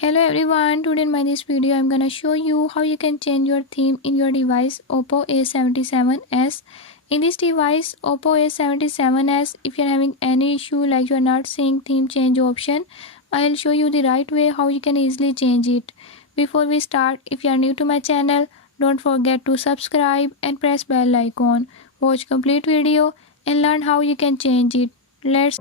Hello everyone, today in my this video I'm gonna show you how you can change your theme in your device Oppo A77s. In this device Oppo A77s, if you're having any issue like you're not seeing theme change option, I'll show you the right way how you can easily change it. Before we start, if you are new to my channel, don't forget to subscribe and press bell icon. Watch complete video and learn how you can change it. Let's